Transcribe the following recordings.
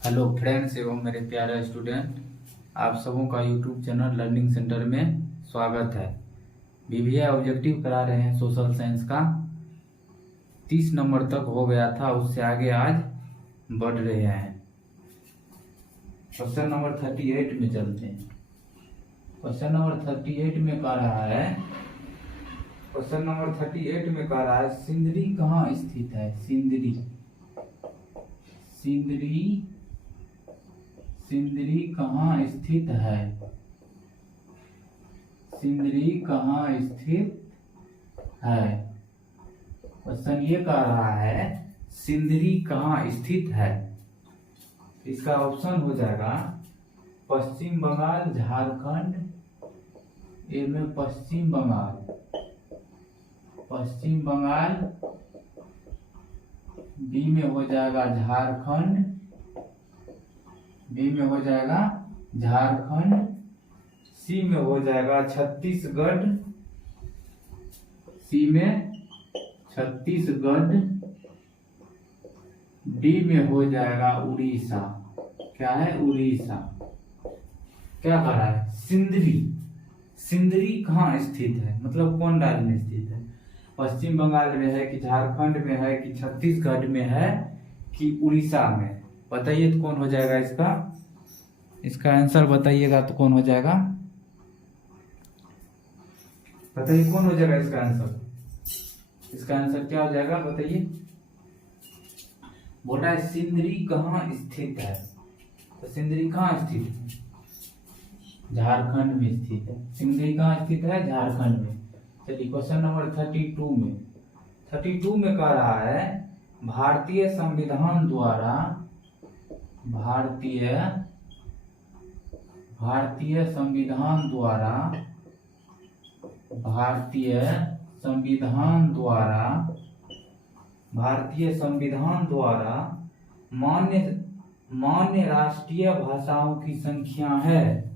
Hello friends एवं मेरे प्यारे स्टूडेंट, आप सबों का यूट्यूब चैनल लर्निंग सेंटर में स्वागत है। बीबीए ऑब्जेक्टिव करा रहे हैं सोशल साइंस का। 30 नंबर तक हो गया था, उससे आगे आज बढ़ रहे हैं। क्वेश्चन नंबर 38 में चलते हैं। क्वेश्चन नंबर 38 में कह रहा है सिंदरी कहाँ स्थित है। सिंदरी कहाँ स्थित है। सिंदरी कहाँ स्थित है। क्वेश्चन ये कह रहा है सिंदरी कहाँ स्थित है। इसका ऑप्शन हो जाएगा पश्चिम बंगाल, झारखंड। ए में पश्चिम बंगाल, बी में हो जाएगा झारखंड, सी में हो जाएगा छत्तीसगढ़, डी में हो जाएगा उड़ीसा। क्या है? उड़ीसा। क्या कह रहा है? सिंदरी कहाँ स्थित है, मतलब कौन राज्य में स्थित है। पश्चिम बंगाल में है कि झारखंड में है कि छत्तीसगढ़ में है कि उड़ीसा में। बताइए तो कौन हो जाएगा इसका आंसर बताइएगा तो कौन हो जाएगा। बताइए कौन हो जाएगा इसका आंसर। इसका आंसर क्या हो जाएगा बताइए। बोल रहा है सिंदरी कहाँ स्थित है, तो सिंदरी कहाँ स्थित है? झारखंड में स्थित है। सिंदरी कहाँ स्थित है? झारखंड में। चलिए क्वेश्चन नंबर 32 में कह रहा है भारतीय संविधान द्वारा मान्य राष्ट्रीय भाषाओं की संख्या है।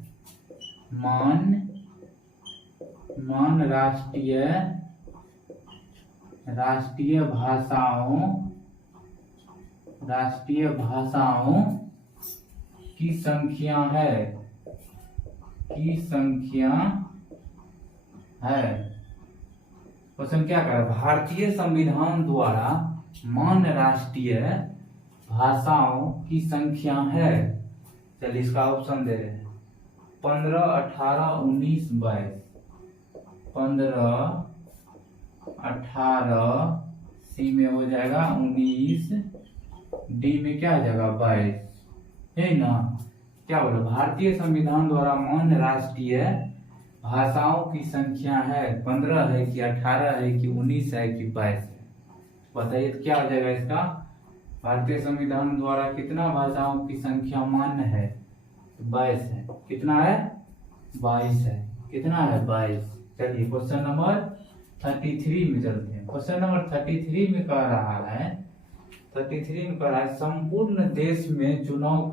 राष्ट्रीय भाषाओं की संख्या है। क्वेश्चन क्या कर? भारतीय संविधान द्वारा मान्य राष्ट्रीय भाषाओं की संख्या है। चलिए इसका ऑप्शन दे रहे हैं 15, 18, 19, 22। 15, 18, सी में हो जाएगा 19, डी में क्या हो जाएगा 22, है ना। क्या बोला? भारतीय संविधान द्वारा मान्य राष्ट्रीय भाषाओं की संख्या है 15 है कि 18 है कि 19 है कि 22 है। बताइए तो क्या हो जाएगा इसका। भारतीय संविधान द्वारा कितना भाषाओं की संख्या मान्य है? 22 है। कितना है? 22 है। कितना है? 22। चलिए क्वेश्चन नंबर 33 में चलते हैं। क्वेश्चन नंबर 33 में कह रहा है संपूर्ण देश में चुनाव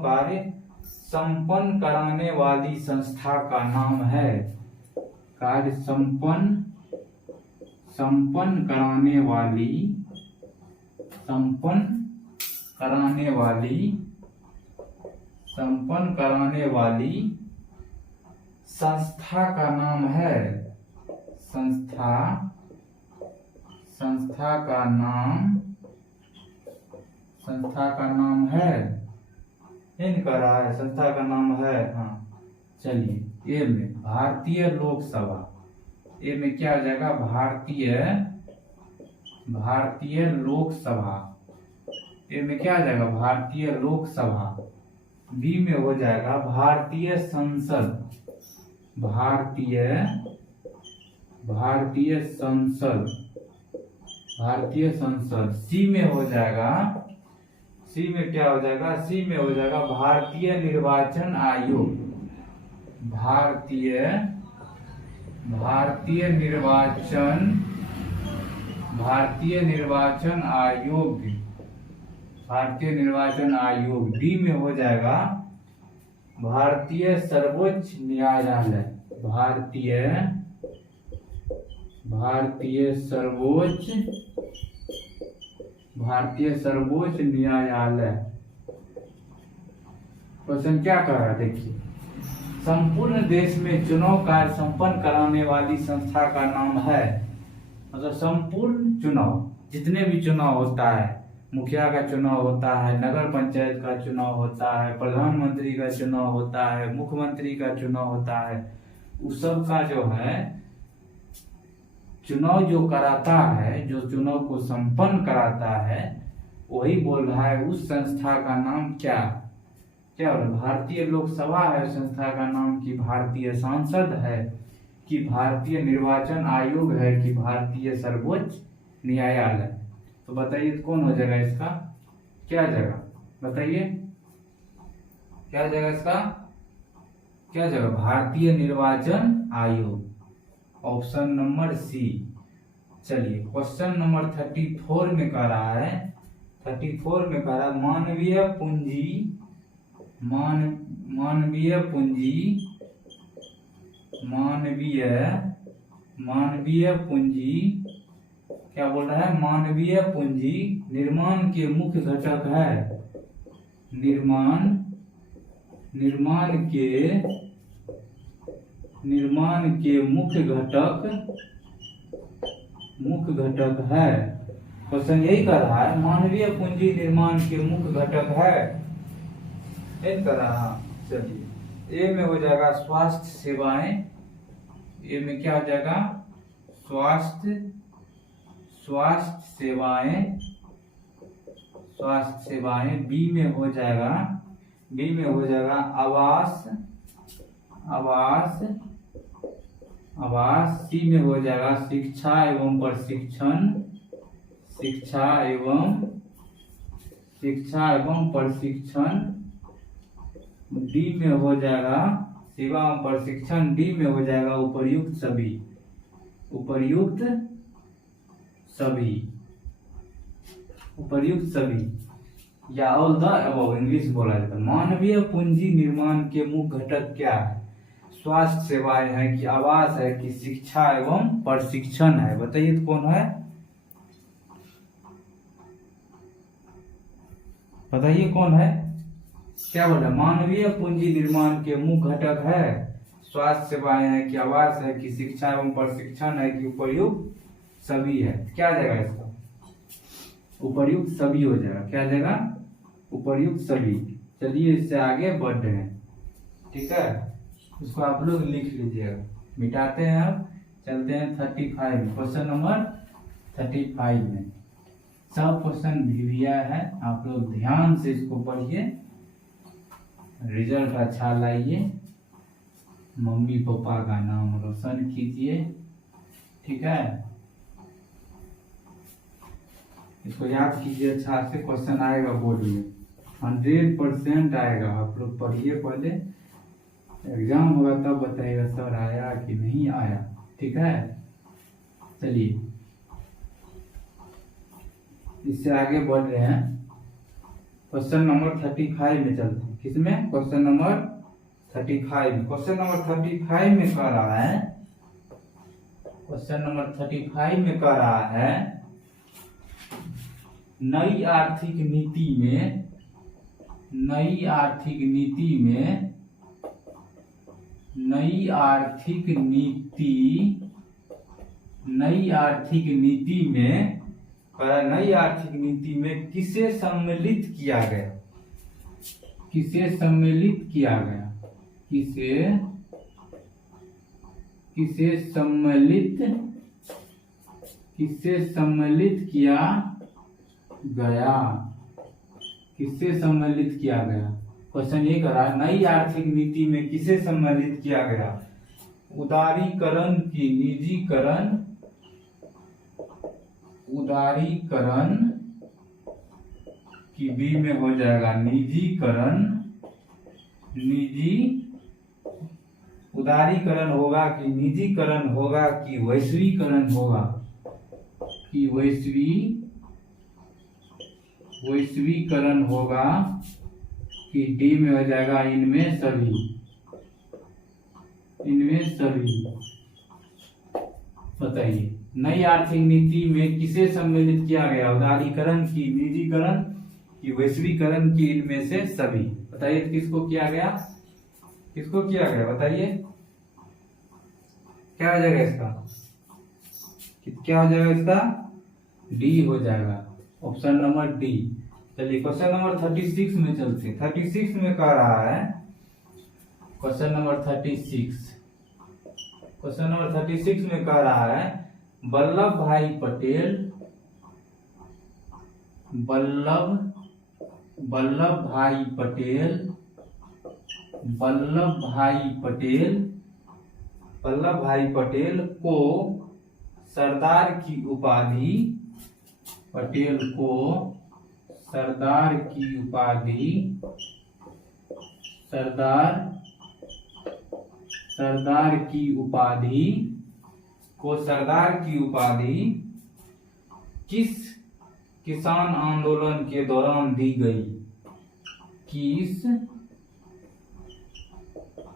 कार्य संपन्न कराने वाली संस्था का नाम है। कार्य संपन्न कराने वाली संस्था का नाम है। संस्था का नाम है। इन कह रहा है संस्था का नाम है। हाँ चलिए ए में भारतीय लोकसभा। ए में क्या हो जाएगा? भारतीय लोकसभा। ए में क्या आ जाएगा? भारतीय लोकसभा। बी में हो जाएगा भारतीय संसद। सी में हो जाएगा क्या हो जाएगा? सी में हो जाएगा भारतीय निर्वाचन आयोग। भारतीय निर्वाचन आयोग। भारतीय निर्वाचन आयोग। डी में हो जाएगा भारतीय सर्वोच्च न्यायालय। भारतीय सर्वोच्च न्यायालय। क्वेश्चन क्या कर रहा है देखिए, संपूर्ण देश में चुनाव कार्य संपन्न कराने वाली संस्था का नाम है, मतलब संपूर्ण चुनाव, जितने भी चुनाव होता है, मुखिया का चुनाव होता है, नगर पंचायत का चुनाव होता है, प्रधानमंत्री का चुनाव होता है, मुख्यमंत्री का चुनाव होता है, उस सब का जो है चुनाव जो कराता है, जो चुनाव को संपन्न कराता है, वही बोल रहा है उस संस्था का नाम क्या क्या हो रहा है। भारतीय लोकसभा है संस्था का नाम, कि भारतीय संसद है, कि भारतीय निर्वाचन आयोग है, कि भारतीय सर्वोच्च न्यायालय। तो बताइए कौन हो जाएगा इसका, क्या जगह बताइए, क्या जगह इसका, क्या जगह, भारतीय निर्वाचन आयोग, ऑप्शन नंबर सी। चलिए क्वेश्चन नंबर 34 में कह रहा है, 34 में कह रहा है मानवीय पूंजी क्या बोल रहा है, मानवीय पूंजी निर्माण के मुख्य घटक है, निर्माण के मुख्य घटक है। क्वेश्चन यही कर रहा है, मानवीय पूंजी निर्माण के मुख्य घटक है, यही कर रहा। चलिए ए में हो जाएगा स्वास्थ्य सेवाएं, ए में क्या हो जाएगा, स्वास्थ्य सेवाएं। बी में हो जाएगा आवास। सी में हो जाएगा शिक्षा एवं प्रशिक्षण। डी में हो जाएगा सेवा एवं प्रशिक्षण। डी में हो जाएगा उपर्युक्त सभी या ऑल द अबव इंग्लिश बोला जाता है। मानवीय पूंजी निर्माण के मुख्य घटक क्या है, स्वास्थ्य सेवाएं है, कि आवास है, कि शिक्षा एवं प्रशिक्षण है। बताइए तो कौन है, बताइए कौन है, क्या बोला, मानवीय पूंजी निर्माण के मुख्य घटक है, स्वास्थ्य सेवाएं है, कि आवास है, कि शिक्षा एवं प्रशिक्षण है, कि उपर्युक्त सभी है। क्या जाएगा इसका, उपर्युक्त सभी हो जाएगा। क्या जाएगा, उपर्युक्त सभी। चलिए इससे आगे बढ़ रहे हैं, ठीक है, इसको आप लोग लिख लीजिएगा, मिटाते हैं। अब चलते हैं 35 में, क्वेश्चन नंबर 35 में सब क्वेश्चन भिविया है, आप लोग ध्यान से इसको पढ़िए, रिजल्ट अच्छा लाइए, मम्मी पापा का नाम रोशन कीजिए, ठीक है। इसको याद कीजिए अच्छा से, क्वेश्चन आएगा बोर्ड में 100% आएगा। आप लोग पढ़िए, पहले एग्जाम होगा तब बताइएगा सर आया कि नहीं आया, ठीक है। चलिए इससे आगे बढ़ रहे हैं, क्वेश्चन नंबर 35 में चलते हैं। किसमें, क्वेश्चन नंबर 35 में। क्वेश्चन नंबर 35 में कह रहा है, क्वेश्चन नंबर 35 में कह रहा है, नई आर्थिक नीति में किसे सम्मिलित किया गया, किसे सम्मिलित किया गया, किसे सम्मिलित किया गया। क्वेश्चन ये करा, नई आर्थिक नीति में किसे सम्मिलित किया गया, उदारीकरण की बी में हो जाएगा उदारीकरण होगा कि निजीकरण होगा कि वैश्वीकरण होगा, वैश्वीकरण होगा कि डी में हो जाएगा इनमें सभी। इनमें सभी। बताइए नई आर्थिक नीति में किसे सम्मिलित किया गया? उदारीकरण की, निजीकरण की, वैश्वीकरण की, इनमें से सभी। बताइए किसको किया गया? किसको किया गया बताइए? क्या हो जाएगा इसका? क्या हो जाएगा इसका? डी हो जाएगा, ऑप्शन नंबर डी। चलिए क्वेश्चन नंबर 36 में चलते हैं। 36 में कह रहा है, क्वेश्चन नंबर 36, क्वेश्चन नंबर 36 में कह रहा है वल्लभ भाई पटेल, वल्लभ भाई पटेल, वल्लभ भाई पटेल, वल्लभ भाई पटेल को सरदार की उपाधि, पटेल को सरदार की उपाधि, सरदार की उपाधि को सरदार की उपाधि किस किसान आंदोलन के दौरान दी गई?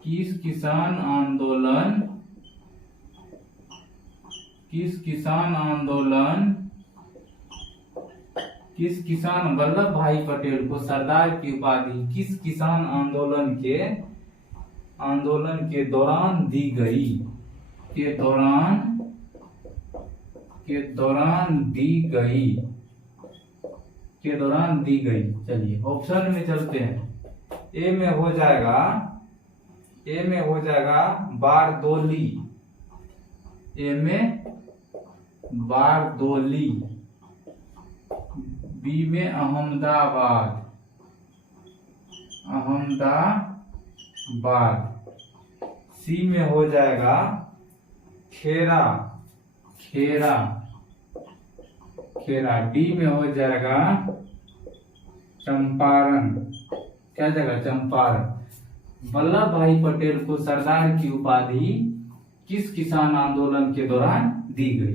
किस किसान आंदोलन, किस किसान आंदोलन, किस किसान वल्लभ भाई पटेल को सरदार की उपाधि किस किसान आंदोलन के दौरान दी गई? के दौरान दी गई, के दौरान दी गई। चलिए ऑप्शन में चलते हैं। ए में हो जाएगा, ए में हो जाएगा बारदोली, ए में बारदोली, बी में अहमदाबाद, अहमदाबाद, सी में हो जाएगा खेरा, खेरा, खेरा, डी में हो जाएगा चंपारण। क्या जगह? चंपारण। वल्लभ भाई पटेल को सरदार की उपाधि किस किसान आंदोलन के दौरान दी गई?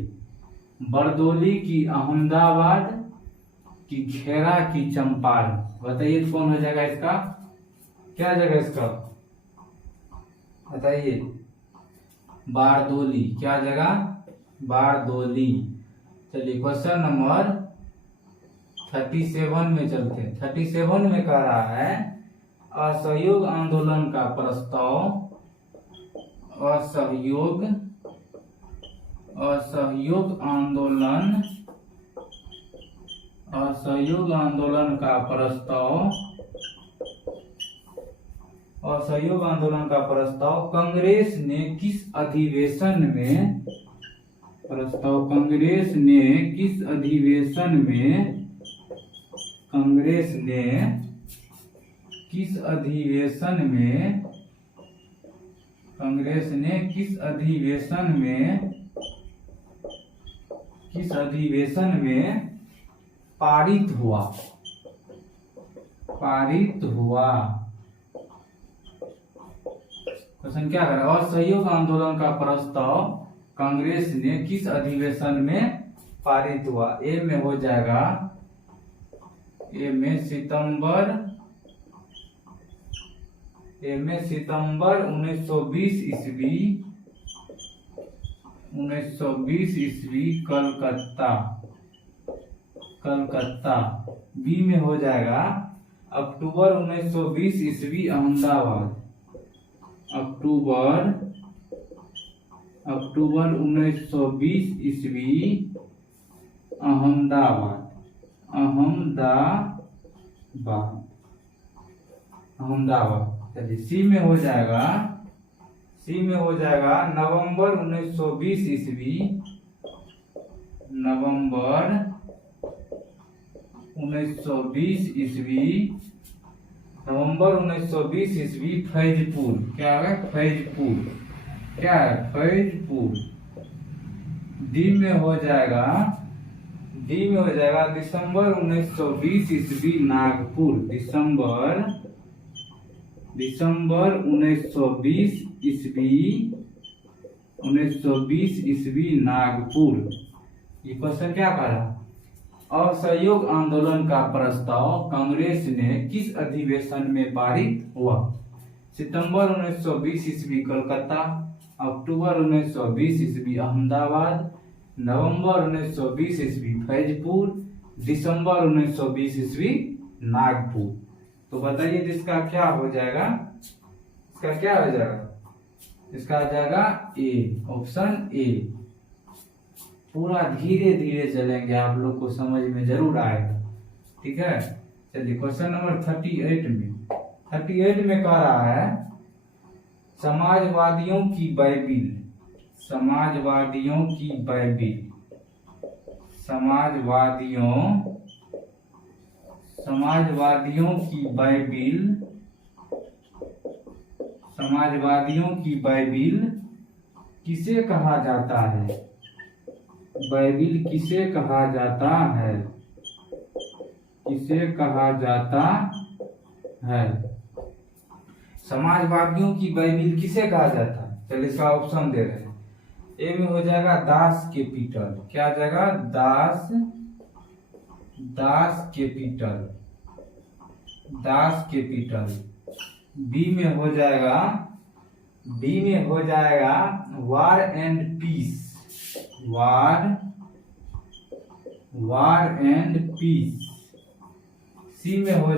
बरदोली की अहमदाबाद की खेरा की चंपारण। बताइए कौन हो जाएगा इसका? क्या जगह इसका? बताइए। बारदोली। क्या जगह? बारदोली। चलिए क्वेश्चन नंबर 37 में चलते हैं। 37 में कह रहा है असहयोग आंदोलन का प्रस्ताव, असहयोग आंदोलन, असहयोग आंदोलन का प्रस्ताव, असहयोग आंदोलन का प्रस्ताव कांग्रेस ने किस अधिवेशन में, प्रस्ताव कांग्रेस ने किस अधिवेशन में, कांग्रेस ने किस अधिवेशन में, कांग्रेस ने किस अधिवेशन में, किस अधिवेशन में पारित हुआ, पारित हुआ। क्वेश्चन क्या कर रहा है? असहयोग आंदोलन का प्रस्ताव कांग्रेस ने किस अधिवेशन में पारित हुआ? ए में हो जाएगा, ए में सितंबर, ए में सितंबर 1920 ईस्वी, 1920 ईस्वी कलकत्ता, कलकत्ता। बी में हो जाएगा अक्टूबर 1920 ईस्वी अहमदाबाद, अक्टूबर 1920 ईस्वी अहमदाबाद, अहमदाबाद। चलिए सी में हो जाएगा, सी में हो जाएगा नवंबर 1920 ईस्वी, नवंबर 1920 ईस्वी, नवंबर 1920 ईस्वी फैजपुर। क्या है? फैजपुर। क्या है? फैजपुर। डी में हो जाएगा, डी में हो जाएगा दिसंबर 1920 ईस्वी नागपुर, दिसंबर 1920 ईस्वी, 1920 ईस्वी नागपुर। ये क्वेश्चन क्या कर रहा? असहयोग आंदोलन का प्रस्ताव कांग्रेस ने किस अधिवेशन में पारित हुआ? सितंबर 1920 ईस्वी कलकत्ता, अक्टूबर 1920 ईस्वी अहमदाबाद, नवंबर 1920 ईस्वी फैजपुर, दिसंबर 1920 ईस्वी नागपुर। तो बताइए इसका क्या हो जाएगा? इसका क्या हो जाएगा? इसका आ जाएगा ए, ऑप्शन ए। पूरा धीरे धीरे चलेंगे, आप लोग को समझ में जरूर आएगा। ठीक है, चलिए क्वेश्चन नंबर 38 में कह रहा है समाजवादियों की बाइबिल, समाजवादियों की बाइबिल, समाजवादियों की बाइबिल, समाजवादियों की बाइबिल किसे कहा जाता है? बाइबिल किसे कहा जाता है? किसे कहा जाता है? समाजवादियों की बाइबिल किसे कहा जाता है? चलिए इसका ऑप्शन दे रहे हैं। ए में हो जाएगा दास कैपिटल, क्या आ जाएगा? Das Kapital. बी में हो जाएगा war and peace, war and peace. C में हो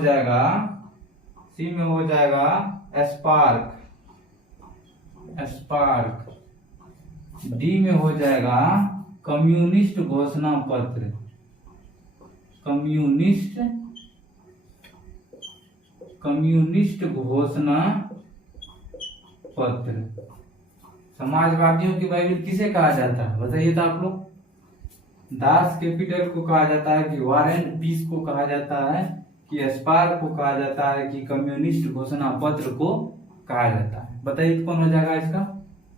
जाएगा स्पार्क। डी में हो जाएगा कम्युनिस्ट घोषणा पत्र, कम्युनिस्ट घोषणा पत्र। समाजवादियों की बाइबिल किसे कहा जाता है बताइए तो आप लोग? दास कैपिटल को कहा जाता है कि वार एंड पीस को कहा जाता है कि स्पार्क को कहा जाता है कि कम्युनिस्ट घोषणा पत्र को कहा जाता है? बताइए कौन हो जाएगा इसका?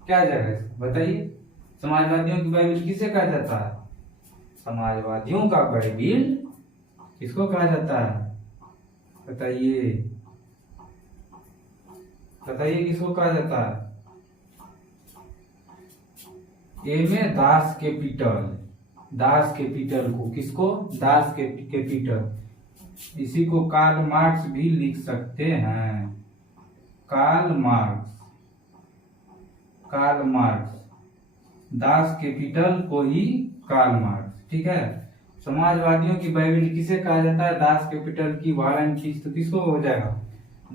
क्या जाएगा इसका बताइए? समाजवादियों की बाइबिल किसे कहा जाता है? समाजवादियों का बाइबिल किसको कहा जाता है? बताइए किसको कहा जाता है? ए में दास कैपिटल को, किसको? Das Kapital. इसी को कार्ल मार्क्स भी लिख सकते हैं, कार्ल मार्क्स, दास कैपिटल को ही कार्ल मार्क्स। ठीक है, समाजवादियों की बाइबिल किसे कहा जाता है? दास कैपिटल की वार एंड पीस। तो किसको हो जाएगा?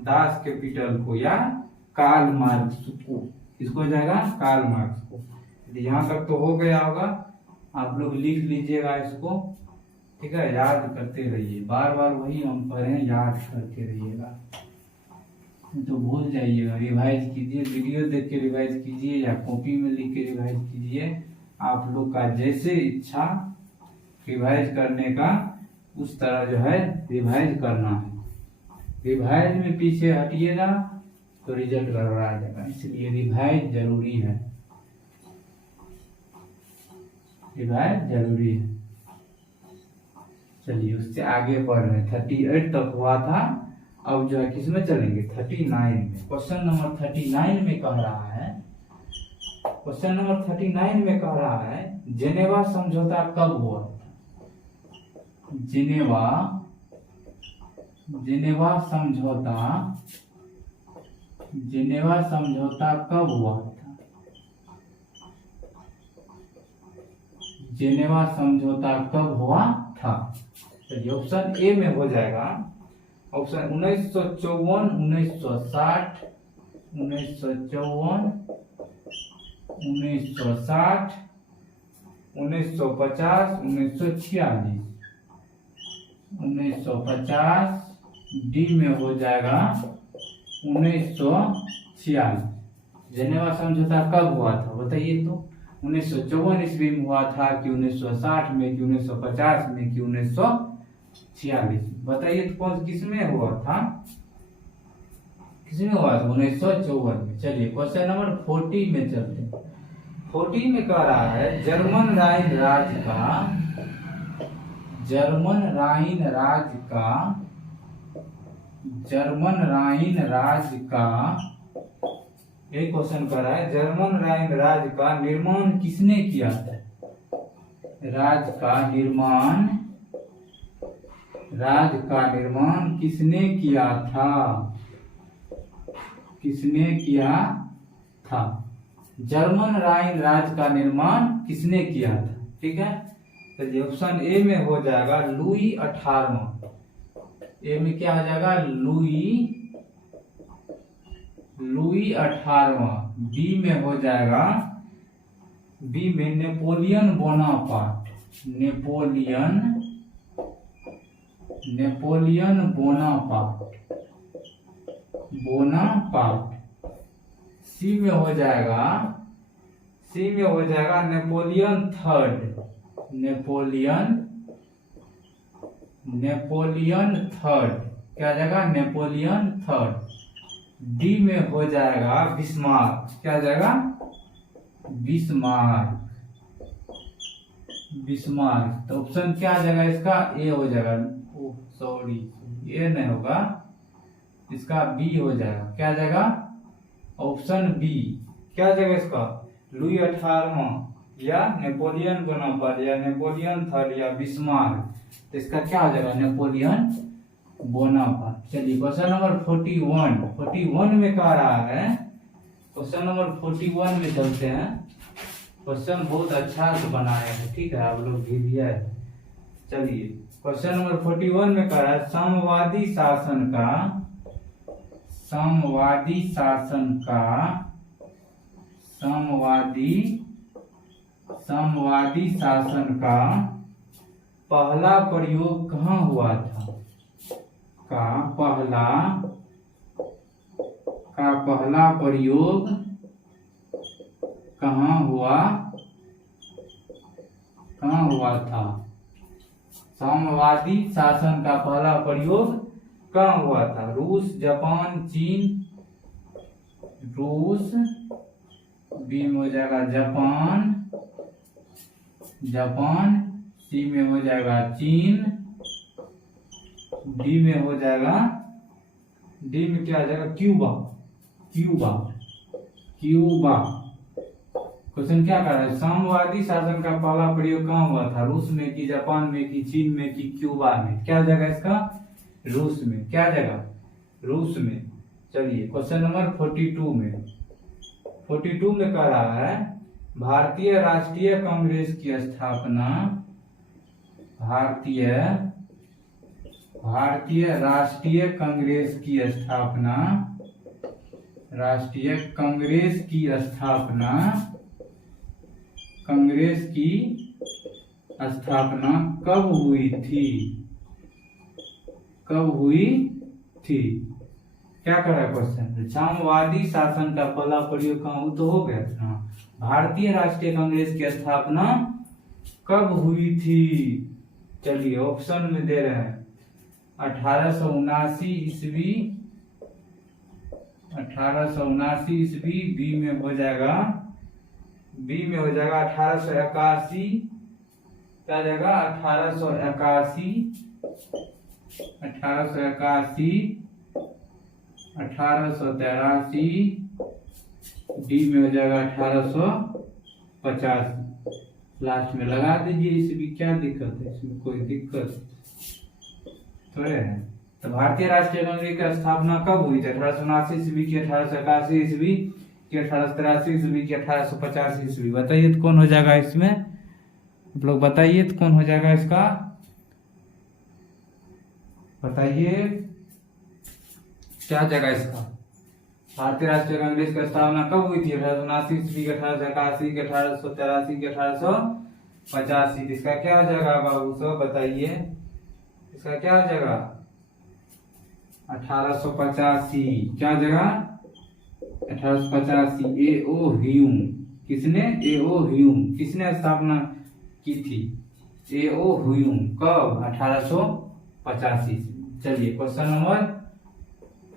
दास कैपिटल को या कार्ल मार्क्स को। किसको हो जाएगा? कार्ल मार्क्स को। यहाँ तक तो हो गया होगा, आप लोग लिख लीजिएगा इसको। ठीक है, याद करते रहिए, बार बार वही हम पढ़ें, याद करते रहिएगा, तो भूल जाइएगा। रिवाइज कीजिए, वीडियो देख के रिवाइज कीजिए या कॉपी में लिख के रिवाइज कीजिए। आप लोग का जैसे इच्छा रिवाइज करने का उस तरह जो है रिवाइज करना है। रिवाइज में पीछे हटिएगा तो रिजल्ट गड़बड़ा जाएगा, इसलिए रिवाइज जरूरी है, रिवाइज जरूरी है। चलिए उससे आगे बढ़ रहे हैं। 38 तक हुआ था, अब जो है किसमें चलेंगे? 39 में। क्वेश्चन नंबर 39 में कह रहा है, क्वेश्चन नंबर 39 में कह रहा है जेनेवा समझौता कब हुआ? जेनेवा समझौता कब हुआ था? जेनेवा समझौता कब हुआ था? चलिए ऑप्शन ए में हो जाएगा, ऑप्शन 1954, 1960, 1954, 1960, 1950, 1946। 1950। डी में हो जाएगा 1946। जेनेवा समझौता कब हुआ था बताइए तो? 1954 ईस्वी में हुआ था कि 1960 में कि 1950 में कि 1946? बताइए तो कौन किसमें हुआ था? किसमें हुआ था? 1954 में। चलिए क्वेश्चन नंबर 40 में चलते हैं। 40 में कह रहा है जर्मन राइन राज्य का यही क्वेश्चन कर रहा है, जर्मन राइन राज्य का निर्माण किसने किया था? राज्य का निर्माण राज्य का निर्माण किसने किया था? किसने किया था? जर्मन राइन राज्य का निर्माण किसने किया था? ठीक है, तो ऑप्शन ए में हो जाएगा लुई 18वां। ए में क्या हो जाएगा? लुई 18वां। बी में हो जाएगा, बी में Napoleon Bonaparte. Napoleon Bonaparte. C में हो जाएगा, नेपोलियन थर्ड। नेपोलियन थर्ड क्या हो जाएगा? Napoleon third. डी में हो जाएगा बिस्मार्क। क्या हो जाएगा? बिस्मार्क। तो ऑप्शन क्या आ जाएगा इसका? ए हो जाएगा। सॉरी, ए नहीं होगा, इसका बी हो जाएगा। क्या आ जाएगा? Option B. क्या आ जाएगा इसका? लुई 18वां या नेपोलियन बोनापार्ट या नेपोलियन थर्ड या बिस्मार्क। तो इसका क्या हो जाएगा? Napoleon Bonaparte. चलिए क्वेश्चन नंबर 41 में कह रहा है, क्वेश्चन नंबर 41 में चलते हैं। क्वेश्चन बहुत अच्छा से बनाया है, ठीक है, आप लोग भी दिया है। चलिए क्वेश्चन नंबर 41 में कह रहा है साम्यवादी शासन का पहला प्रयोग कहाँ हुआ था? पहला प्रयोग कहाँ हुआ था? साम्यवादी शासन का पहला प्रयोग कहाँ हुआ था? रूस, जापान, चीन। रूस, बी में हो जाएगा जापान। सी में हो जाएगा चीन। डी में हो जाएगा, डी में क्या आ जाएगा? क्यूबा। क्वेश्चन क्या कर रहा है? साम्यवादी शासन का पहला प्रयोग कहाँ हुआ था? रूस में कि जापान में कि चीन में कि क्यूबा में? क्या जाएगा इसका? रूस में। क्या जाएगा? रूस में। चलिए क्वेश्चन नंबर 42 में कह रहा है भारतीय राष्ट्रीय कांग्रेस की स्थापना, भारतीय राष्ट्रीय कांग्रेस की स्थापना कब हुई थी? क्या कर रहा है क्वेश्चन? साम्यवादी शासन का पहला प्रयोग कहाँ? तो हो गया था। भारतीय राष्ट्रीय कांग्रेस की स्थापना कब हुई थी? चलिए ऑप्शन में दे रहे हैं 1879 ईस्वी। 1879 ईस्वी। बी में हो जाएगा 1881। क्या जाएगा? 1881। 1883। डी में हो जाएगा 1885। लास्ट में लगा दीजिए इसमें, क्या दिक्कत है? इसमें कोई दिक्कत थोड़े है। तो भारतीय राष्ट्रीय कांग्रेस की स्थापना कब हुई थी? 1879 ईस्वी की, 1881 ईस्वी की, 1883 ईस्वी की, 1885 ईस्वी। बताइए तो कौन हो जाएगा इसमें? आप लोग बताइए तो कौन हो जाएगा इसका? बताइए क्या जगह इसका? भारतीय राष्ट्रीय कांग्रेस की स्थापना कब हुई थी? 1879 ईस्वी, 1881, 1883, 1885। इसका क्या हो जाएगा बाबू सब? बताइए इसका क्या हो जाएगा? 1885। क्या जगह? 1885। ए.ओ. ह्यूम। किसने स्थापना की थी? ए.ओ. ह्यूम। कब? 1885। चलिए क्वेश्चन नंबर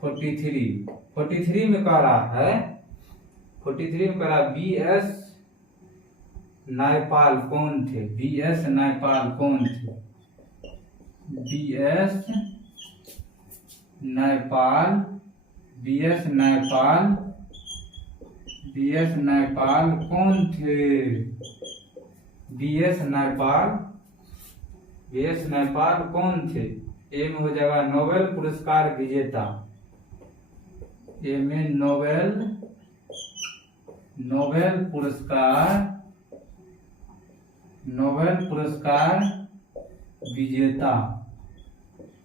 43 में कह रहा है, बी.एस. नायपाल कौन थे? बी.एस. नायपाल कौन थे? बी.एस. नायपाल कौन थे? ए में हो जाएगा नोबेल पुरस्कार विजेता, ए में नोबेल पुरस्कार विजेता,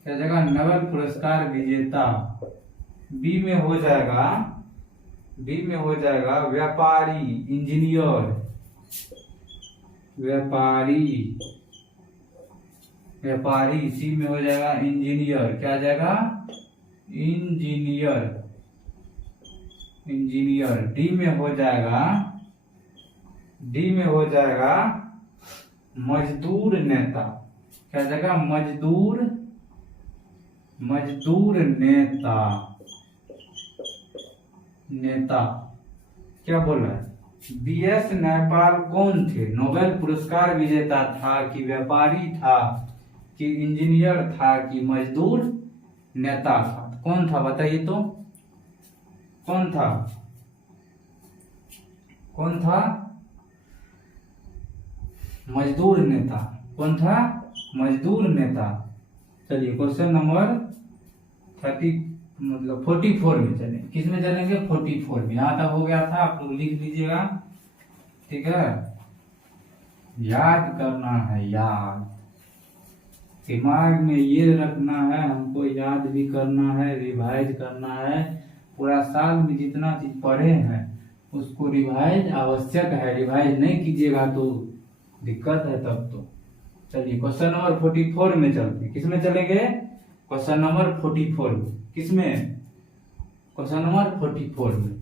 क्या जगह नोबेल पुरस्कार विजेता। बी में हो जाएगा व्यापारी इंजीनियर, व्यापारी। सी में हो जाएगा इंजीनियर, क्या जाएगा इंजीनियर। डी में हो जाएगा मजदूर नेता, क्या जगह मजदूर नेता। क्या बोला बीएस नयपाल कौन थे? नोबेल पुरस्कार विजेता था कि व्यापारी था कि इंजीनियर था कि मजदूर नेता था? कौन था बताइए तो, कौन था? मजदूर नेता। कौन था? मजदूर नेता। चलिए क्वेश्चन नंबर 44 में चले। किस में चलेंगे? 44 में। यहाँ तक हो गया था, आप लोग लिख लीजिएगा, ठीक है। याद करना है, याद दिमाग में ये रखना है, हमको याद भी करना है, रिवाइज करना है। पूरा साल में जितना चीज पढ़े हैं उसको रिवाइज आवश्यक है। रिवाइज नहीं कीजिएगा तो दिक्कत है तब तो। चलिए क्वेश्चन नंबर 44 में चलते हैं। किस में चलेंगे? क्वेश्चन नंबर 44 में। किस में? क्वेश्चन नंबर 44 में।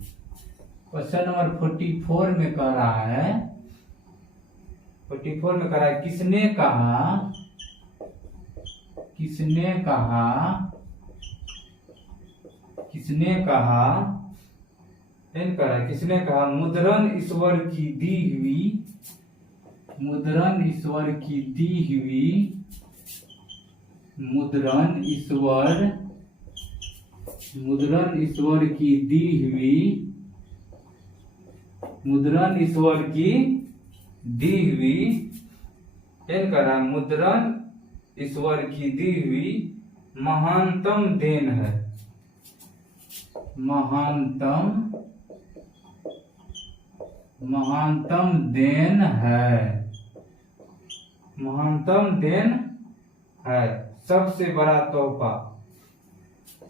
क्वेश्चन नंबर 44 में कह रहा है, 44 में कह रहा है किसने कहा मुद्रण ईश्वर की दी हुई मुद्रण ईश्वर की दी हुई महानतम देन है। महानतम देन है।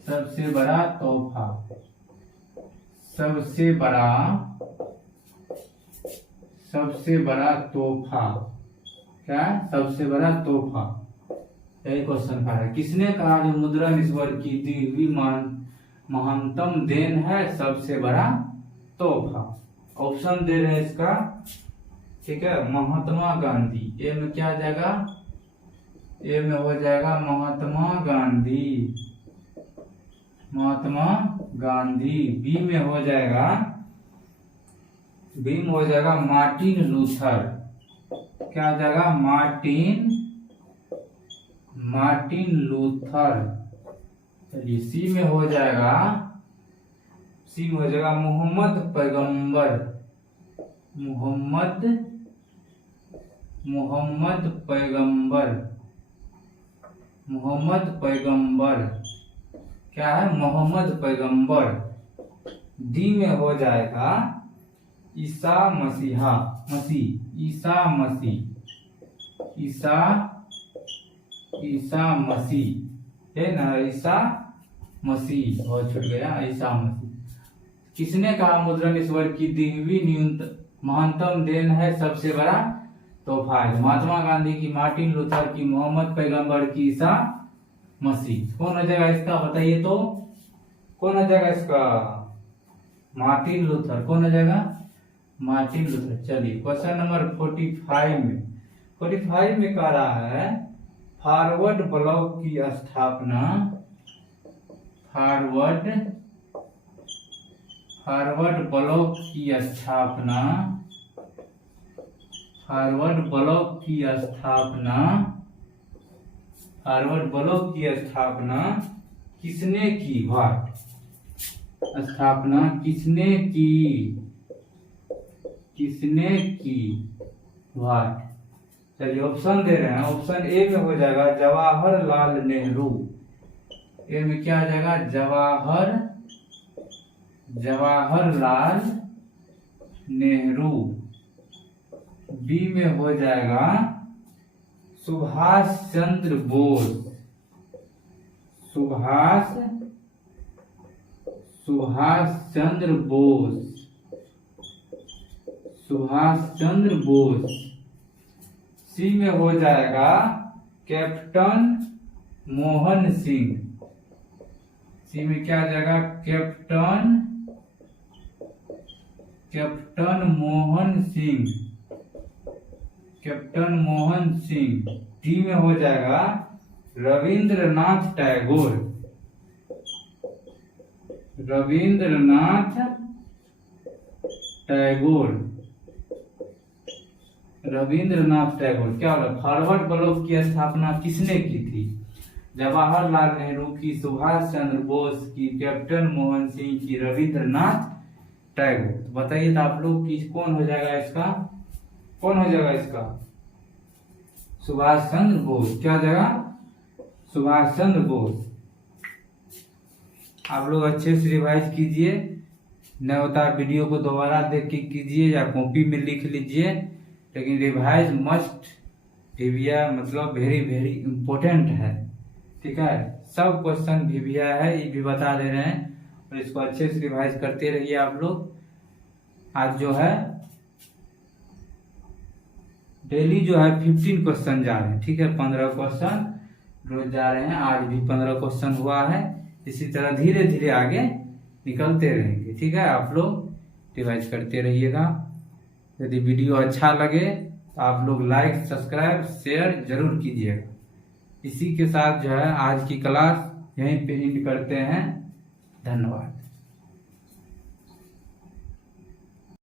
सबसे बड़ा तोहफा क्या? सबसे बड़ा तोहफा। यही क्वेश्चन का है। किसने कहा जो मुद्रण ईश्वर की दी हुई महानतम देन है, सबसे बड़ा तोहफा? ऑप्शन दे रहे हैं इसका, ठीक है। महात्मा गांधी, ए में क्या जाएगा? ए में हो जाएगा महात्मा गांधी। बी में हो जाएगा मार्टिन लूथर, क्या जाएगा? Martin Luther. चलिए सी में हो जाएगा मोहम्मद पैगंबर, क्या है? मोहम्मद पैगंबर। डी में हो जाएगा ईसा मसीह, है ना? ईसा मसीह और छूट गया, ईसा मसीह। किसने कहा मुद्रण ईश्वर की दी हुई महानतम देन है, सबसे बड़ा तोहफा है? महात्मा गांधी की, मार्टिन लूथर की, मोहम्मद पैगंबर की, ईसा मसीह। कौन हो जाएगा इसका बताइए तो? कौन हो जाएगा इसका? Martin Luther. कौन हो जाएगा? Martin Luther. चलिए क्वेश्चन नंबर 45 में कह रहा है फॉरवर्ड ब्लॉक की स्थापना किसने की? स्थापना किसने की? चलिए ऑप्शन दे रहे हैं। ऑप्शन ए में हो जाएगा जवाहरलाल नेहरू। ए में क्या आ जाएगा? जवाहरलाल नेहरू। बी में हो जाएगा सुभाष चंद्र बोस। सुभाष चंद्र बोस। सुभाष चंद्र बोस। सी में हो जाएगा कैप्टन मोहन सिंह। सी में क्या आ जाएगा? Captain Mohan Singh. Captain Mohan Singh. D में हो जाएगा रविंद्रनाथ टैगोर। रविंद्रनाथ टैगोर। रविंद्रनाथ टैगोर। क्या हो रहा है? फॉरवर्ड ब्लॉक की स्थापना किसने की थी? जवाहरलाल नेहरू की, सुभाष चंद्र बोस की, कैप्टन मोहन सिंह की, रविंद्रनाथ टैगोर। तो बताइए तो आप लोग कि कौन हो जाएगा इसका? कौन हो जाएगा इसका? सुभाष चंद्र बोस। क्या जगह? सुभाष चंद्र बोस। आप लोग अच्छे से रिवाइज कीजिए, न होता वीडियो को दोबारा देख के कीजिए या कॉपी में लिख लीजिए, लेकिन रिवाइज मस्ट वीविया मतलब वेरी वेरी इंपॉर्टेंट है। ठीक है, सब क्वेश्चन वीविया है, ये भी बता दे रहे हैं, और इसको अच्छे से रिवाइज करते रहिए आप लोग। आज जो है डेली जो है 15 क्वेश्चन जा रहे हैं। ठीक है, 15 क्वेश्चन रोज जा रहे हैं। आज भी 15 क्वेश्चन हुआ है। इसी तरह धीरे धीरे आगे निकलते रहेंगे। ठीक है, आप लोग रिवाइज करते रहिएगा। यदि वीडियो अच्छा लगे तो आप लोग लाइक, सब्सक्राइब, शेयर जरूर कीजिएगा। इसी के साथ जो है आज की क्लास यहीं पे एंड करते हैं। धन्यवाद।